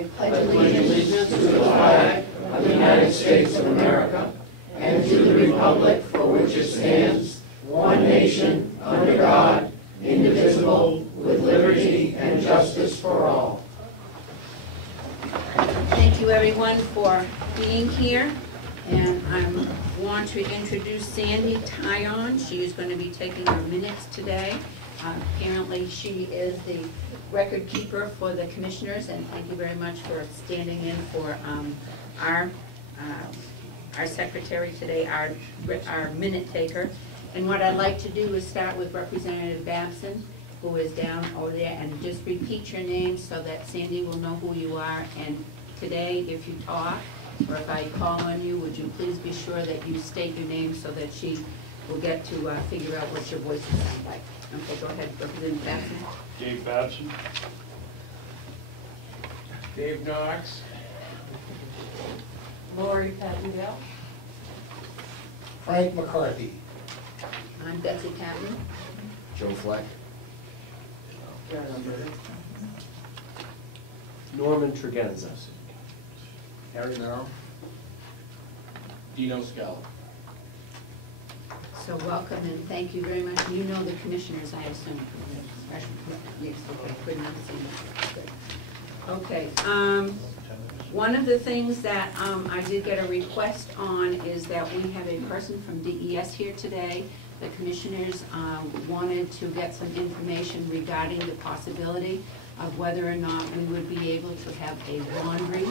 I pledge allegiance to the flag of the United States of America and to the republic for which it stands, one nation, under God, indivisible, with liberty and justice for all. Thank you everyone for being here. And I want to introduce Sandy Tyon. She is going to be taking our minutes today. Apparently she is the record keeper for the commissioners, and thank you very much for standing in for our secretary today, our minute taker. And what I'd like to do is start with Representative Babson, who is down over there, and just repeat your name so that Sandy will know who you are. And today, if you talk, or if I call on you, would you please be sure that you state your name so that she will get to figure out what your voices sound like. Okay, go ahead, Representative Babson. Dave Babson. Dave Knox. Lori Pattendale. Frank McCarthy. I'm Betsy Patton. Joe Fleck. Norman Tregenza. Harry Merrill. Dino Scala. So welcome and thank you very much. You know the commissioners, I assume. Yes, okay, good enough to see you. Okay, one of the things that I did get a request on is that we have a person from DES here today. The commissioners wanted to get some information regarding the possibility of whether or not we would be able to have a laundry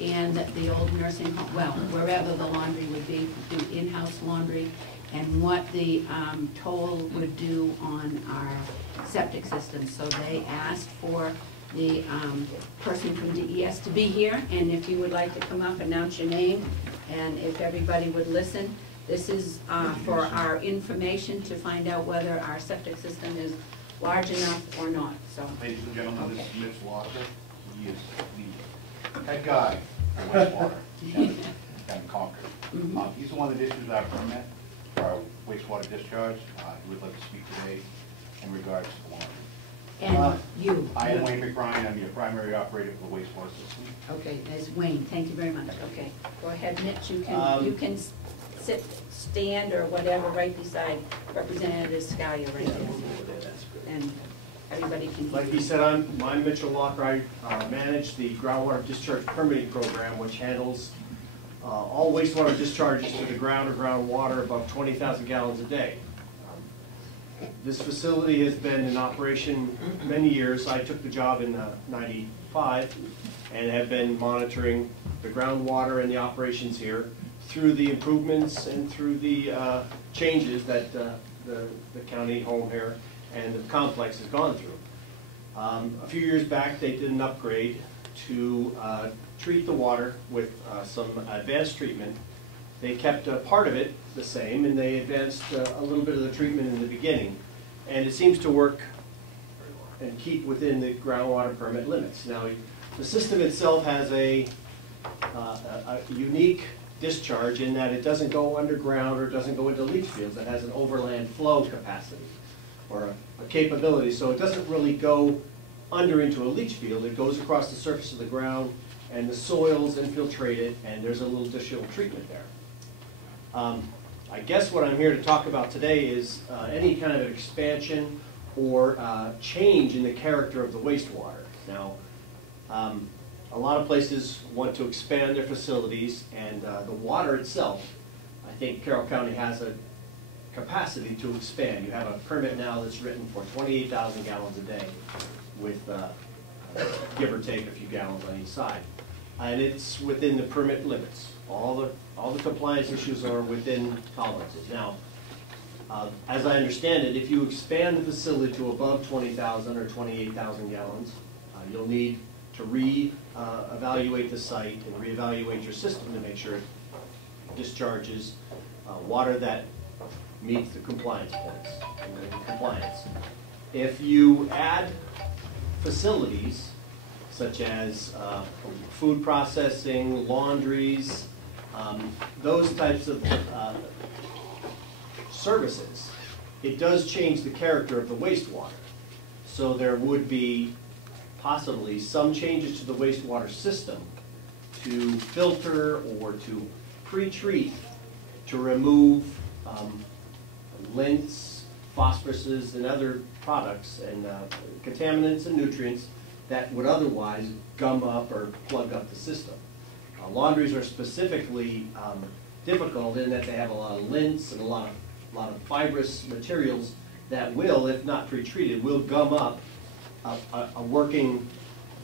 in the old nursing home, well, wherever the laundry would be, do in-house laundry, and what the toll would do on our septic system. So they asked for the person from DES to be here, and if you would like to come up, announce your name, and if everybody would listen. This is for our information to find out whether our septic system is large enough or not. So, Ladies and gentlemen, this is Mitch Walker. He is the head guy for wastewater in Concord. He's the one that issues our permit for our wastewater discharge. He would like to speak today in regards to the laundry. and you. I am Wayne McBride. I'm your primary operator for the wastewater system. Okay, there's Wayne. Thank you very much. Okay, go ahead, Mitch. You can sit, stand, or whatever right beside Representative Scalia right there. And everybody can. Like he said, I'm Mitchell Walker. I manage the groundwater discharge permitting program, which handles all wastewater discharges to the ground or groundwater above 20,000 gallons a day. This facility has been in operation many years. I took the job in '95 and have been monitoring the groundwater and the operations here through the improvements and through the changes that the county home here and the complex has gone through. A few years back, they did an upgrade to treat the water with some advanced treatment. They kept part of it the same, and they advanced a little bit of the treatment in the beginning. And it seems to work and keep within the groundwater permit limits. Now, the system itself has a unique discharge in that it doesn't go underground or doesn't go into leach fields. It has an overland flow capacity or a capability, so it doesn't really go under into a leach field. It goes across the surface of the ground, and the soils infiltrate it, and there's a little additional treatment there. I guess what I'm here to talk about today is any kind of expansion or change in the character of the wastewater. Now, a lot of places want to expand their facilities, and the water itself, I think Carroll County has a capacity to expand. You have a permit now that's written for 28,000 gallons a day with give or take a few gallons on each side. And it's within the permit limits. All the compliance issues are within tolerances. Now, as I understand it, if you expand the facility to above 20,000 or 28,000 gallons, you'll need to re-evaluate the site and re-evaluate your system to make sure it discharges water that meets the compliance points. If you add facilities such as food processing, laundries, those types of services, it does change the character of the wastewater. So there would be possibly some changes to the wastewater system to filter or to pre-treat to remove lints, phosphoruses, and other products and contaminants and nutrients that would otherwise gum up or plug up the system. Laundries are specifically difficult in that they have a lot of lints and a lot of fibrous materials that will, if not pre-treated, will gum up a working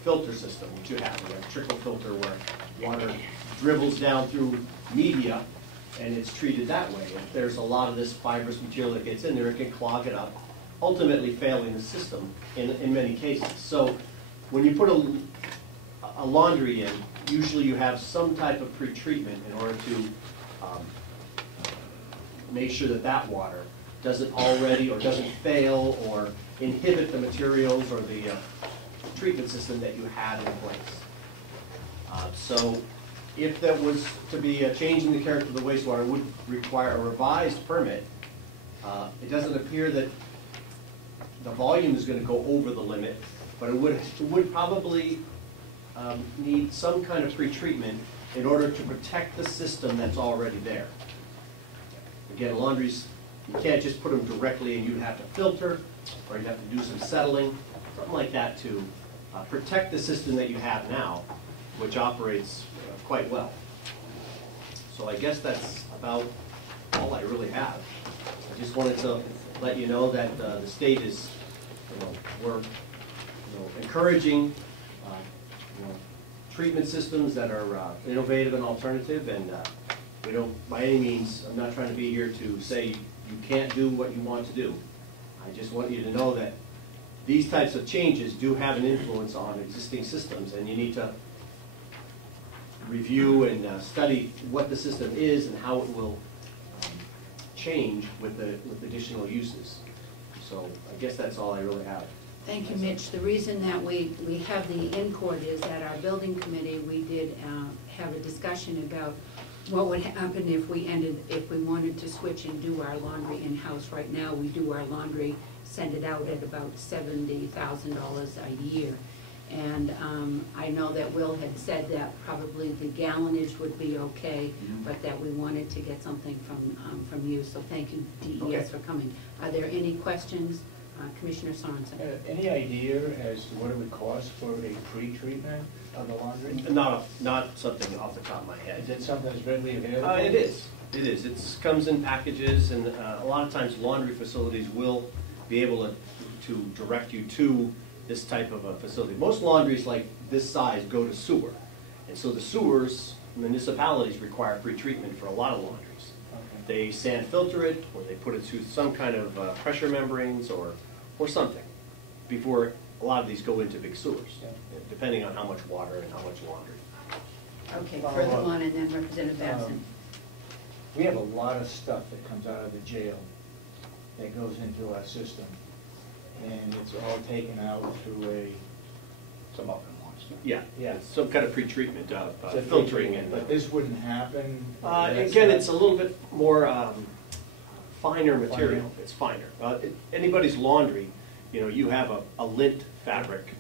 filter system, which you have, a trickle filter where water dribbles down through media and it's treated that way. If there's a lot of this fibrous material that gets in there, it can clog it up, ultimately failing the system in many cases. So when you put a laundry in, usually you have some type of pre-treatment in order to make sure that that water doesn't already or doesn't fail or inhibit the materials or the treatment system that you had in place. So if there was to be a change in the character of the wastewater, it would require a revised permit. It doesn't appear that the volume is going to go over the limit, but it would probably need some kind of pre-treatment in order to protect the system that's already there. Again, laundries, you can't just put them directly and you'd have to filter, or you'd have to do some settling, something like that to protect the system that you have now, which operates quite well. So I guess that's about all I really have. I just wanted to let you know that the state is, we're encouraging treatment systems that are innovative and alternative, and we don't, by any means, I'm not trying to be here to say you can't do what you want to do. I just want you to know that these types of changes do have an influence on existing systems, and you need to review and study what the system is and how it will change with additional uses. So I guess that's all I really have. Thank you, Mitch. The reason that we have the input is that our building committee, we did have a discussion about what would happen if we wanted to switch and do our laundry in-house. Right now, we do our laundry, send it out at about $70,000 a year. And I know that Will had said that probably the gallonage would be okay, but that we wanted to get something from you. So thank you, DES, for coming. Are there any questions? Commissioner Sorensen. Any idea as to what it would cost for a pre-treatment of the laundry? Not something off the top of my head. Is it something that's readily available? It is. It is. It comes in packages, and a lot of times laundry facilities will be able to direct you to this type of a facility. Most laundries like this size go to sewer, and so the sewers, municipalities require pre-treatment for a lot of laundries. Okay. They sand filter it, or they put it through some kind of pressure membranes or something before a lot of these go into big sewers, depending on how much water and how much laundry. Okay, further on, and then Representative Babson. We have a lot of stuff that comes out of the jail that goes into our system, and it's all taken out through Some up in ones. Yeah, Yeah. some kind of pre-treatment of a filtering. And but this wouldn't happen. again, it's a little bit more finer material. It's finer. Anybody's laundry, you have a lint fabric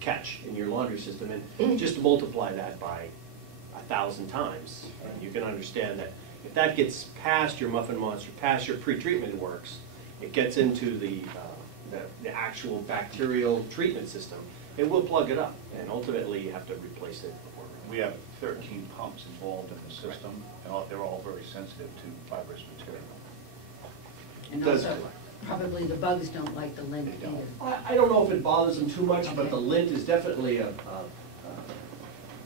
catch in your laundry system, and just multiply that by 1,000 times, and you can understand that if that gets past your Muffin Monster, past your pre-treatment works, it gets into the actual bacterial treatment system, it will plug it up, and ultimately you have to replace it. We have 13 pumps involved in the system, and they're all very sensitive to fibrous material. And Does- also, probably the bugs don't like the lint They don't. either. I don't know if it bothers them too much, but the lint is definitely a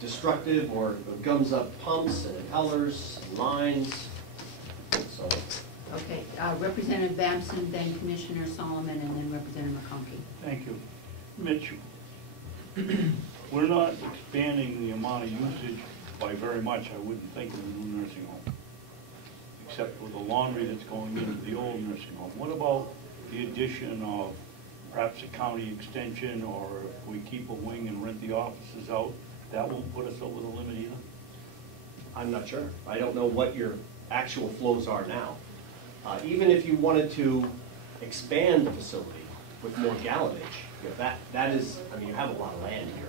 destructive, or gums up pumps and impellers and lines. So Okay, Representative Babson, then Commissioner Solomon, and then Representative McConkey. Thank you. Mitch, we're not expanding the amount of usage by very much, I wouldn't think, in the new nursing home, except for the laundry that's going into the old nursing home. What about the addition of perhaps a county extension, or if we keep a wing and rent the offices out, that won't put us over the limit either? I'm not sure. I don't know what your actual flows are now. Even if you wanted to expand the facility with more gallonage, You know, that is, I mean, you have a lot of land here,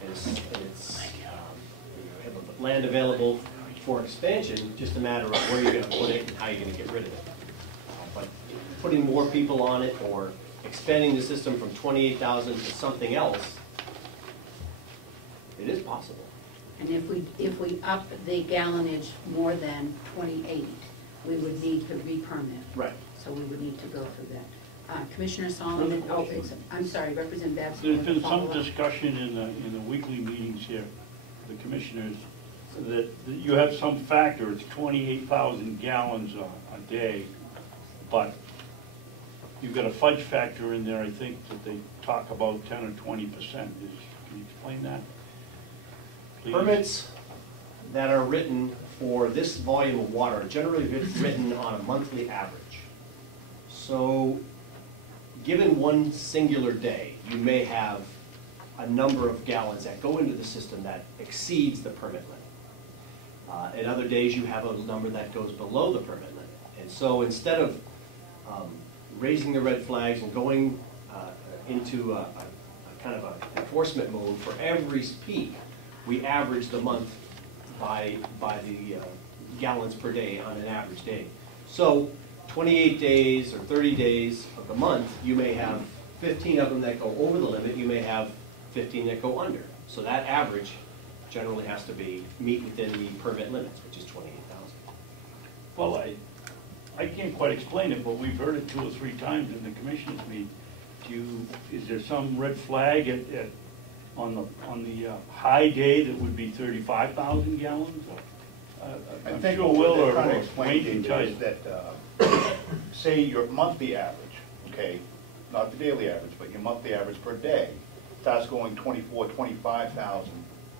and it's you have land available for expansion, just a matter of where you're gonna put it and how you're gonna get rid of it. But putting more people on it or expanding the system from 28,000 to something else, it is possible. And if we up the gallonage more than 28, we would need to re-permit. Right. So we would need to go through that. Commissioner Solomon, I'm sorry, Representative Babson. There's been some follow-up. discussion in the weekly meetings here, the commissioners, that you have some factor, it's 28,000 gallons a day, but you've got a fudge factor in there, I think, that they talk about 10 or 20%. Can you explain that, please? Permits that are written for this volume of water are generally written on a monthly average. So, given one singular day, you may have a number of gallons that go into the system that exceeds the permit limit. And other days you have a number that goes below the permit limit. And so instead of raising the red flags and going into a kind of an enforcement mode for every peak, we average the month by the gallons per day on an average day. So 28 days or 30 days of the month, you may have 15 of them that go over the limit, you may have 15 that go under. So that average generally has to meet within the permit limits, which is 28,000. Well, I can't quite explain it, but we've heard it 2 or 3 times in the commissioners meeting. Is there some red flag on the high day that would be 35,000 gallons? I I'm think sure what Will they're or trying to explain Wayne to can you tell is you. that, say your monthly average, okay, not the daily average, but your monthly average per day, starts going 24, 25,000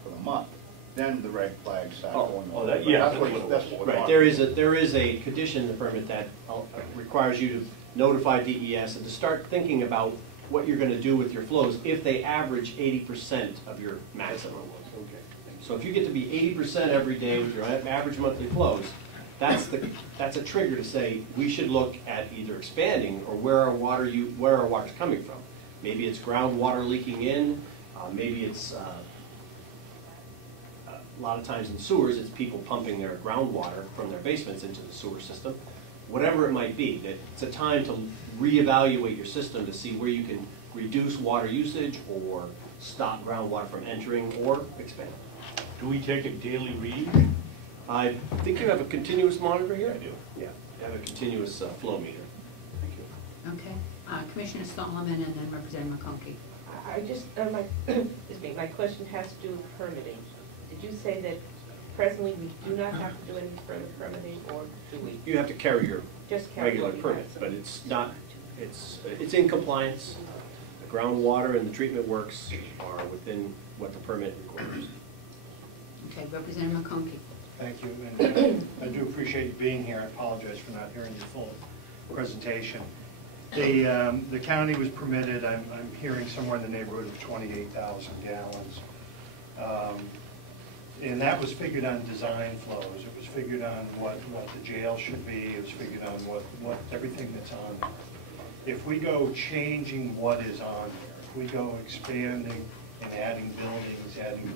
for the month. Then the red flags start going. Oh, that- But yeah, that's what that's we're Right, talking there is a condition in the permit that requires you to notify DES and to start thinking about what you're gonna do with your flows if they average 80% of your maximum. So if you get to be 80% every day with your average monthly flows, that's a trigger to say we should look at either expanding or where our water's coming from. Maybe it's groundwater leaking in, maybe it's a lot of times in sewers, it's people pumping their groundwater from their basements into the sewer system. Whatever it might be, that it's a time to reevaluate your system to see where you can reduce water usage or stop groundwater from entering or expand. Do we take a daily reading? I think you have a continuous monitor here? I do. Yeah, you have a continuous flow meter. Thank you. Okay, Commissioner Solomon and then Representative McConkey. I just, excuse me, my question has to do with permitting. Did you say that presently we do not have to do any further permitting, or do we? You have to carry your Just carry regular what we permit, have? but it's not, it's in compliance. The groundwater and the treatment works are within what the permit requires. Okay, Representative McConkey. Thank you, and I do appreciate you being here. I apologize for not hearing your full presentation. The county was permitted, I'm hearing somewhere in the neighborhood of 28,000 gallons. And that was figured on design flows. It was figured on what the jail should be. It was figured on what everything that's on there. If we go changing what is on there, if we go expanding and adding buildings, adding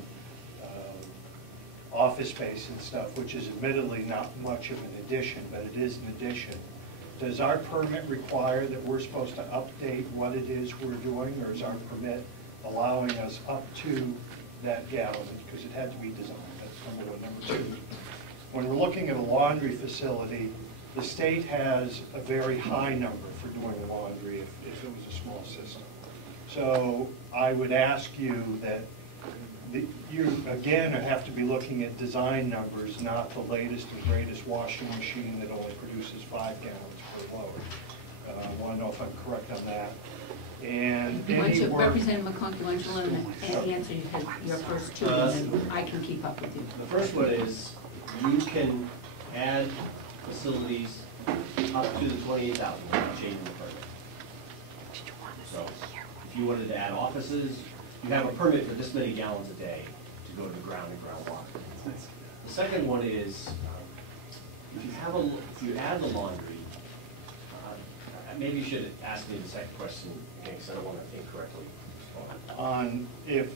office space and stuff, which is admittedly not much of an addition, but it is an addition. Does our permit require that we're supposed to update what it is we're doing, or is our permit allowing us up to that gallon? Because it had to be designed. That's number one. Number two, when we're looking at a laundry facility, the state has a very high number for doing laundry if it was a small system. So I would ask you that you, again, have to be looking at design numbers, not the latest and greatest washing machine that only produces 5 gallons per load. I want to know if I'm correct on that. And any work... Representative McConkey, why don't you let him answer your first two, and then I can keep up with you. The first one is you can add facilities up to the 28,000 without changing the permit. So if you wanted to add offices, you have a permit for this many gallons a day to go to the ground and groundwater. The second one is if you add the laundry, maybe you should ask me the second question Hanks, I don't want to incorrectly respond. On if